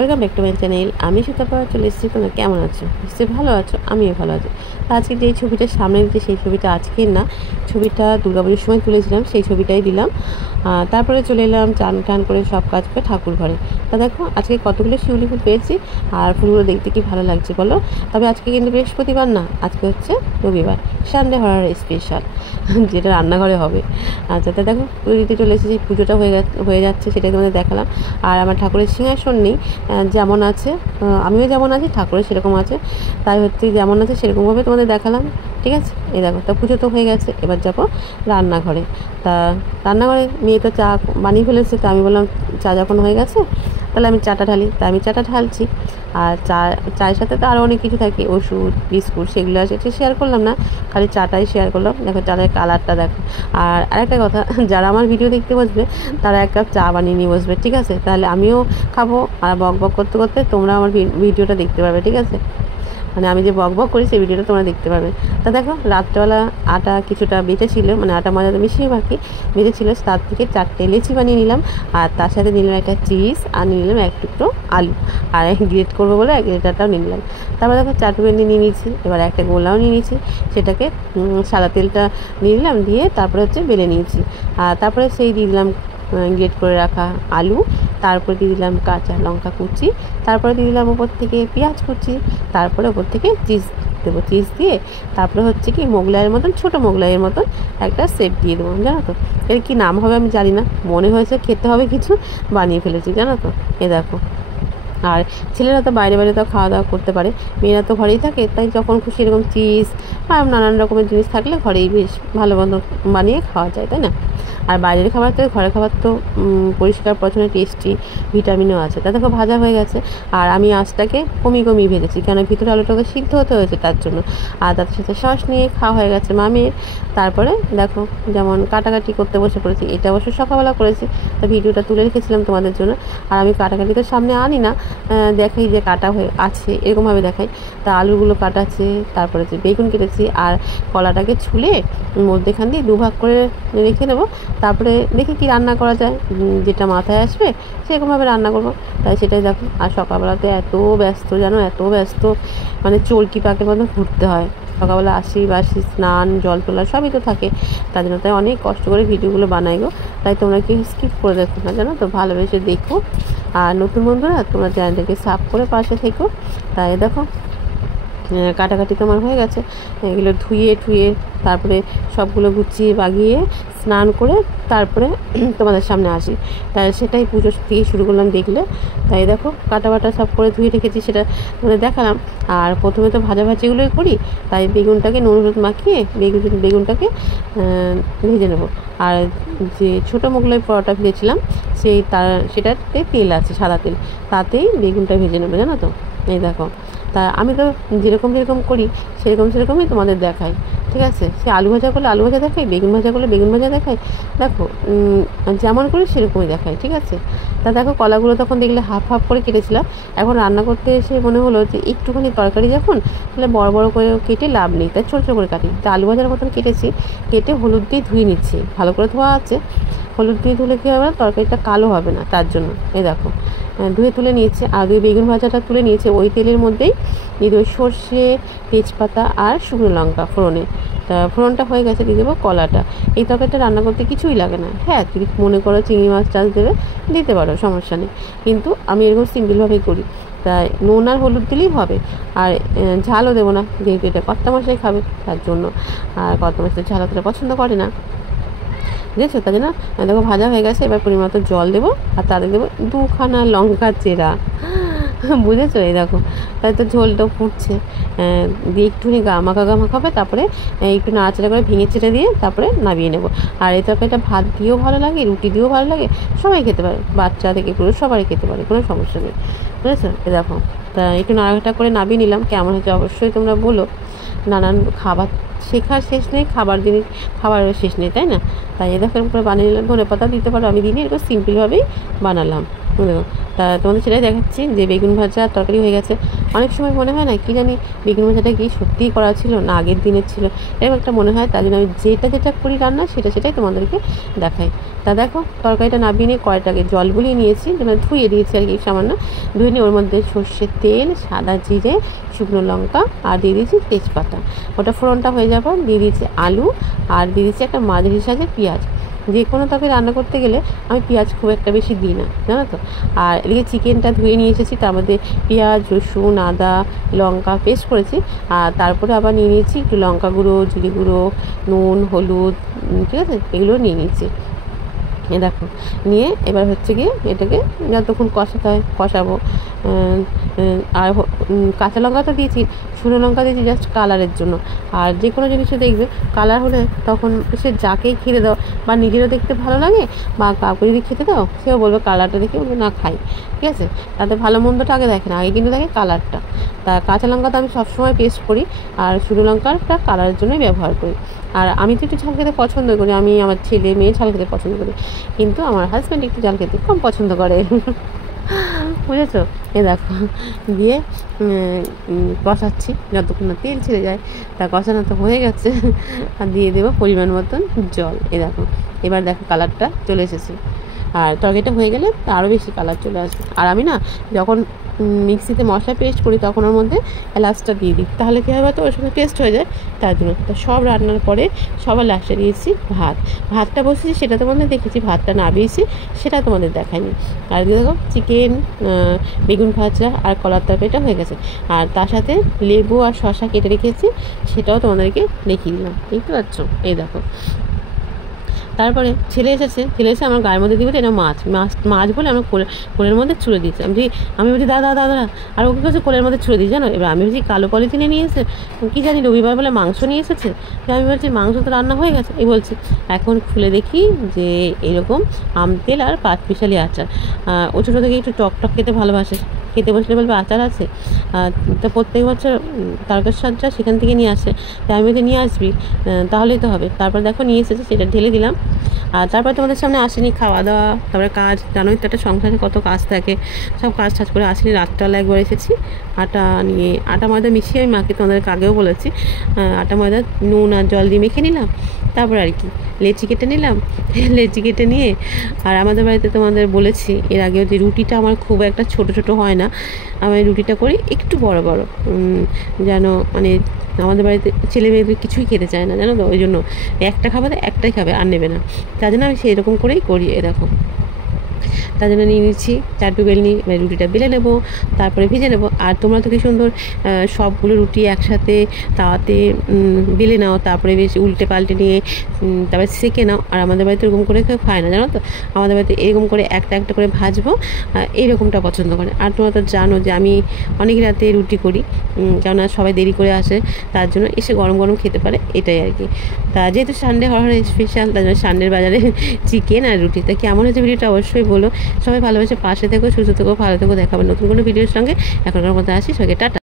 Welcome back to my channel. আমি সুতপা চলে এসেছি। তোমরা কেমন আছো? নিশ্চয়ই ভালো আছো, আমিও ভালো আছি। আজকে যে ছবিটা সামনে দিচ্ছে সেই ছবিটা আজকের না, ছবিটা দুর্গাপুজোর সময় তুলেছিলাম, সেই ছবিটাই দিলাম। তারপরে চলে এলাম চান টান করে সব কাজ করে ঠাকুর ঘরে। তা দেখো আজকে কতগুলো শিউলি ফুল পেয়েছি, আর ফুলগুলো দেখতে কি ভালো লাগছে বলো। তবে আজকে কিন্তু বৃহস্পতিবার না, আজকে হচ্ছে রবিবার, সানডে হওয়ার স্পেশাল, যেটা রান্নাঘরে হবে। আচ্ছা, তা দেখো পুজো দিতে চলে এসেছি, পুজোটা হয়ে যাচ্ছে, সেটাই তোমাদের দেখালাম। আর আমার ঠাকুরের সিংহাসন নেই, যেমন আছে আমিও যেমন আছি ঠাকুরের সেরকম আছে, তাই হচ্ছে যেমন আছে সেরকমভাবে তোমাদের দেখালাম। ঠিক আছে, এই দেখো, তা পুজো তো হয়ে গেছে, এবার যাবো রান্নাঘরে। তা রান্নাঘরে মেয়ে তো চা বানিয়ে ফেলেছে, তা আমি বললাম চা যখন হয়ে গেছে তাহলে আমি চাটা ঢালি। তা আমি চাটা ঢালছি। আর চায়ের সাথে তো আরও অনেক কিছু থাকে, ওষুধ বিস্কুট, সেগুলো আছে শেয়ার করলাম না, খালি চাটাই শেয়ার করলাম। দেখো চালের কালারটা দেখো। আর আরেকটা কথা, যারা আমার ভিডিও দেখতে বসবে তারা এক কাপ চা বানিয়ে নিয়ে বসবে, ঠিক আছে? তাহলে আমিও খাবো, আর বক বক করতে করতে তোমরা আমার ভিডিওটা দেখতে পারবে, ঠিক আছে? মানে আমি যে বক বক করি সেই ভিডিওটা তোমরা দেখতে পাবে। তা দেখো রাত্রেবেলা আটা কিছুটা বেঁচেছিল, মানে আটা ময়দা মিশিয়ে বাকি বেঁচেছিল, তার থেকে 4টে লেচি বানিয়ে নিলাম। আর তার সাথে নিলাম একটা চিজ, আর নিয়ে নিলাম এক টুকরো আলু, আর গ্রেট করবো বলে গ্রেটারটাও নিয়ে নিলাম। তারপরে দেখো চাটুবেন্ডি নিয়ে নিয়েছি, এবার একটা গোলাও নিয়ে নিয়েছি, সেটাকে সাদা তেলটা নিয়ে নিলাম, দিয়ে তারপরে হচ্ছে বেলে নিয়েছি। আর তারপরে সেই দিয়ে দিলাম গ্রেট করে রাখা আলু, তারপরে দিয়ে দিলাম কাঁচা লঙ্কা কুচি, তারপরে দিয়ে দিলাম ওপর থেকে পেঁয়াজ কুচি, তারপরে ওপর থেকে চিজ দেবো। চিজ দিয়ে তারপরে হচ্ছে কি মোগলাইয়ের মতন, ছোটো মোগলাইয়ের মতন একটা শেপ দিয়ে দেবো, জানো তো? এর কী নাম হবে আমি জানি না, মনে হয়েছে খেতে হবে কিছু, বানিয়ে ফেলেছি, জানো তো? এ দেখো। আর ছেলেরা তো বাইরে বাইরে তো খাওয়া দাওয়া করতে পারে, মেয়েরা তো ঘরেই থাকে, তাই যখন খুশি এরকম চিজ আর নানান রকমের জিনিস থাকলে ঘরেই বেশ ভালো মন্দ বানিয়ে খাওয়া যায়, তাই না? আর বাইরের খাবার থেকে ঘরের খাবার তো পরিষ্কার পরিচ্ছন্ন, টেস্টি, ভিটামিনও আছে। তা দেখো ভাজা হয়ে গেছে, আর আমি আঁচটাকে কমিয়ে ভেজেছি, কেন ভিতরে আলুটাকে সিদ্ধ হতে হয়েছে তার জন্য। আর তার সাথে সস নিয়ে খাওয়া হয়ে গেছে মামির। তারপরে দেখো যেমন কাটাকাটি করতে বসে পড়েছি, এটা অবশ্য সকালবেলা করেছি, তা ভিডিওটা তুলে রেখেছিলাম তোমাদের জন্য। আর আমি কাটাকাটি তো সামনে আনি না, দেখাই যে কাটা হয়ে আছে এরকমভাবে দেখাই। তা আলুগুলো কাটাচ্ছে, তারপরে যে বেগুন কেটেছি, আর কলাটাকে ছুলে মধ্যেখান দিয়ে দুভাগ করে রেখে দেবো। তারপরে দেখি কি রান্না করা যায়, যেটা মাথায় আসবে সেরকমভাবে রান্না করবো, তাই সেটাই দেখো। আর সকালবেলাতে এত ব্যস্ত জানো, এত ব্যস্ত, মানে চরকি পাকের মতো ঘুরতে হয়। সকালবেলা আসি বাসি, স্নান জল তোলা সবই তো থাকে, তার জন্য তাই অনেক কষ্ট করে ভিডিওগুলো বানাই গো। তাই তোমরা কি স্কিপ করে দেখো না, জানো তো, ভালোবেসে দেখো। আর নতুন বন্ধুরা তোমরা চ্যানেলটাকে সাবস্ক্রাইব করে পাশে থেকো। তাই দেখো কাটাকাটি তোমার হয়ে গেছে, এগুলো ধুয়ে তারপরে সবগুলো গুছিয়ে বাগিয়ে স্নান করে তারপরে তোমাদের সামনে আসি। তাই সেটাই পুজো থেকে শুরু করলাম, দেখলে। তাই দেখো কাটা বাটা সব করে ধুয়ে রেখেছি, সেটা তোমাদের দেখালাম। আর প্রথমে তো ভাজাভাজিগুলোই করি, তাই বেগুনটাকে নুন হলুদ মাখিয়ে বেগুনটাকে ভেজে নেবো। আর যে ছোটো মোগলাই পরোটা ভেজেছিলাম সেটাতে তেল আছে, সাদা তেল, তাতেই বেগুনটা ভেজে নেবো, জানো তো? এই দেখো, তা আমি তো যেরকম করি সেরকমই তোমাদের দেখাই, ঠিক আছে? সে আলু ভাজা করলে আলু ভাজা দেখাই, বেগুন ভাজা করলে বেগুন ভাজা দেখাই, দেখো যেমন করি সেরকমই দেখাই, ঠিক আছে? তা দেখো কলাগুলো তখন দেখলে হাফ করে কেটেছিলাম, এখন রান্না করতে এসে মনে হলো যে একটুখানি তরকারি যখন, তাহলে বড় করে কেটে লাভ নেই, তাই ছোটো করে কাটি। তা আলু ভাজার মতন কেটে হলুদ দিয়ে ধুয়ে নিচ্ছি, ভালো করে ধোয়া আছে, হলুদ দিয়ে ধুলে কী হবে না, তরকারিটা কালো হবে না, তার জন্য। এই দেখো ধুয়ে তুলে নিয়েছে। আর বেগুন ভাজাটা তুলে নিয়েছে, ওই তেলের মধ্যেই দিয়ে দেবো সর্ষে, তেজপাতা আর শুকনো লঙ্কা ফোড়নে। তা ফোড়নটা হয়ে গেছে, দিয়ে দেবো কলাটা। এই তরকারিটা রান্না করতে কিছুই লাগে না। হ্যাঁ, যদি মনে করো চিংড়ি মাছ চাষ দেবে দিতে পারো, সমস্যা নেই, কিন্তু আমি এরকম সিম্পলভাবেই করি। তাই নুন আর হলুদ দিলেই হবে, আর ঝালও দেবো না, যেহেতু এটা কর্তা মশাই খাবে তার জন্য। আর কর্তা মশাই ঝাল অতটা পছন্দ করে না, বুঝেছো? তাই না? দেখো ভাজা হয়ে গেছে, এবার পরিমাণ মতো জল দেবো, আর তাতে দেবো 2খানা লঙ্কা চেরা, বুঝেছো? এই দেখো, তাই তো ঝোলটা ফুটছে, দিয়ে একটুখানি গামাখা হবে, তারপরে একটু নাড়াচাড়া করে ভেঙে চেড়ে দিয়ে তারপরে নামিয়ে নেবো। আর এই তরকারিটা ভাত দিয়েও ভালো লাগে, রুটি দিয়েও ভালো লাগে, সবাই খেতে পারে, বাচ্চা থেকে পুরো সবাই খেতে পারে, কোনো সমস্যা নেই, বুঝেছো? এই দেখো, তা একটু নাড়াঘাটা করে নামিয়ে নিলাম। কেমন হয়েছে অবশ্যই তোমরা বলো। নানান খাবার শেখার শেষ নেই, খাবারের শেষ নেই, তাই না? তাই এ দেখো করে বানিয়ে নিলাম। ধনেপাতা দিতে পারো, আমি দিনে এরকম সিম্পলভাবেই বানালাম, তা তোমাদের সেটাই দেখাচ্ছি যে বেগুন ভাজা তরকারি হয়ে গেছে। অনেক সময় মনে হয় না কি জানি বেগুন ভাজাটা কি সত্যিই করা ছিল না আগের দিনের ছিল, এরকম একটা মনে হয়। তার জন্য আমি যেটা করি রান্না সেটাই তোমাদেরকে দেখাই। তা দেখো তরকারিটা নামিয়ে নিয়ে কড়াইটাকে জল বুলিয়ে নিয়েছি, মানে ধুয়ে দিয়েছি আর কি, সামান্য ধুয়ে নিয়ে ওর মধ্যে সর্ষের তেল, সাদা জিরে, শুকনো লঙ্কা আর দিয়ে দিয়েছি তেজপাতা। ওটা ফোড়নটা হয়ে যাবার দিয়ে দিয়েছি আলু আর দিয়ে দিয়েছি একটা মাঝারি সাইজের পেঁয়াজ। যে কোনো তরকারি রান্না করতে গেলে আমি পেঁয়াজ খুব একটা বেশি দিই না, জানো তো। আর এদিকে চিকেনটা ধুয়ে নিয়ে এসেছি, তার মধ্যে পেঁয়াজ, রসুন, আদা, লঙ্কা পেস্ট করেছি। আর তারপরে আবার নিয়ে নিয়েছি একটু লঙ্কা গুঁড়ো, জিরে গুঁড়ো, নুন, হলুদ, ঠিক আছে, এগুলো নিয়ে নিয়েছি। দেখো নিয়ে এবার হচ্ছে গিয়ে এটাকে যতক্ষণ কষাতে হয় কষাবো। আর কাঁচা লঙ্কা তো দিয়েছি, শুকনো লঙ্কা দিয়েছি জাস্ট কালারের জন্য। আর যে কোনো জিনিসে দেখবে কালার হলে তখন সে যাকেই খেতে দাও, বা নিজেরও দেখতে ভালো লাগে, বা কাউকে যদি খেতে দাও সেও বলবে কালারটা দেখে বলবে না খাই, ঠিক আছে। তাতে ভালো মন্দটা আগে দেখে না, আগে কিন্তু দেখে কালারটা। তা কাঁচা লঙ্কা তো আমি সবসময় পেস্ট করি, আর শুকনো লঙ্কাটা কালারের জন্যই ব্যবহার করি। আর আমি তো একটু ঝাল খেতে পছন্দ করি, আমি আমার ছেলে মেয়ে ঝাল খেতে পছন্দ করি, কিন্তু আমার হাজব্যান্ড একটু ঝাল খেতে কম পছন্দ করে, বুঝেছো। দেখো দিয়ে কষাচ্ছি যতক্ষণ না তেল ছেড়ে যায়। তা কষানো তো হয়ে গেছে, আর দিয়ে দেবো পরিমাণ মতন জল। দেখো এবার দেখো কালারটা চলে এসেছে। আর তরকারিটা হয়ে গেলে আরও বেশি কালার চলে আসবে। আর আমি না যখন মিক্সিতে মশলা পেস্ট করি তখন ওর মধ্যে এলাচটা দিয়ে দিই, তাহলে কী হবে তো ওর সঙ্গে পেস্ট হয়ে যায়, তার জন্য। তো সব রান্নার পরে সবার লাস্টে দিয়েছি ভাতটা বসেছি, সেটা তোমাদের দেখেছি, ভাতটা নামিয়েছি সেটা তোমাদের দেখায়নি। আর দেখো চিকেন, বেগুন ভাজা আর কলার তরকারিটা হয়ে গেছে। আর তার সাথে লেবু আর শসা কেটে রেখেছি, সেটাও তোমাদেরকে দেখিয়ে দিলাম, দেখতে পাচ্ছ। এই দেখো তারপরে ছেলে এসে আমার গায়ের মধ্যে দিবে এটা মাছ বলে আমার কোলের মধ্যে ছুঁড়ে দিয়েছে। আমি বলছি দাদা, আর ওকে কাছে কোলের মধ্যে ছুঁড়ে দিই, জানো। এবার আমি বলছি কালো পলিথিনে নিয়ে এসে কী জানি রবিবার বলে মাংস নিয়ে এসেছে। আমি বলছি মাংস তো রান্না হয়ে গেছে। এই বলছি এখন খুলে দেখি যে এরকম আম তেল আর 5 পিসালি আচার। ও ছোটো থেকে একটু টক খেতে ভালোবাসে, খেতে বসলে বলবে আচার আছে। তো প্রত্যেক বছর তারকেশ্বরটা সেখান থেকে নিয়ে আসে, তাই আমি বলছি নিয়ে আসবি, তাহলেই তো হবে। তারপর দেখো নিয়ে এসেছে, সেটা ঢেলে দিলাম। আর তারপর তোমাদের সামনে আসেনি খাওয়া দাওয়া, তারপরে কাজ, জানোই তো একটা সংসারে কত কাজ থাকে, সব কাজ করে আসেনি। রাতটাবেলা একবার এসেছি আটা ময়দা মিশিয়ে, আমি মাকে তোমাদেরকে আগেও বলেছি, আটা ময়দা নুন আর জল দিয়ে মেখে নিলাম। তারপর আর কি লেচি কেটে নিয়ে, আর আমাদের বাড়িতে তোমাদের বলেছি এর আগেও যে রুটিটা আমার খুব একটা ছোট হয় না, আমি রুটিটা করি একটু বড় যেন মানে আমাদের বাড়িতে ছেলে মেয়েদের কিছুই খেতে চায় না, জানো তো। ওই জন্য একটা খাবে একটাই খাবে, আর নেবে না, তার জন্য আমি সেই রকম করেই করি। দেখো তার জন্য নিয়ে নিচ্ছি 4 বেলনি, এবার রুটিটা বেলে নেবো, তারপরে ভেজে নেবো। আর তোমরা তো কি সুন্দর সবগুলো রুটি একসাথে তাওয়াতে বেলে নাও, তারপরে বেশ উল্টে পাল্টে নিয়ে তারপরে সেঁকে নাও। আর আমাদের বাড়িতে এরকম করে কেউ খায় না, জানো তো। আমাদের বাড়িতে এরকম করে একটা করে ভাজবো, এইরকমটা পছন্দ করে। আর তোমরা তো জানো যে আমি অনেক রাতে রুটি করি, কেননা সবাই দেরি করে আসে, তার জন্য এসে গরম খেতে পারে, এটাই আর কি। তা যেহেতু সানডে হওয়ার স্পেশাল, তার জন্য সানডের বাজারে চিকেন আর রুটি। তা কেমন হয়েছে ভিডিওটা অবশ্যই বলো। সবাই ভালোবাসে, পাশে থেকো, সুস্থ থেকো, ভালো থেকো। দেখাবে নতুন কোনো ভিডিওর সঙ্গে। এখনকার মতো আসি, সবাইকে টাটা।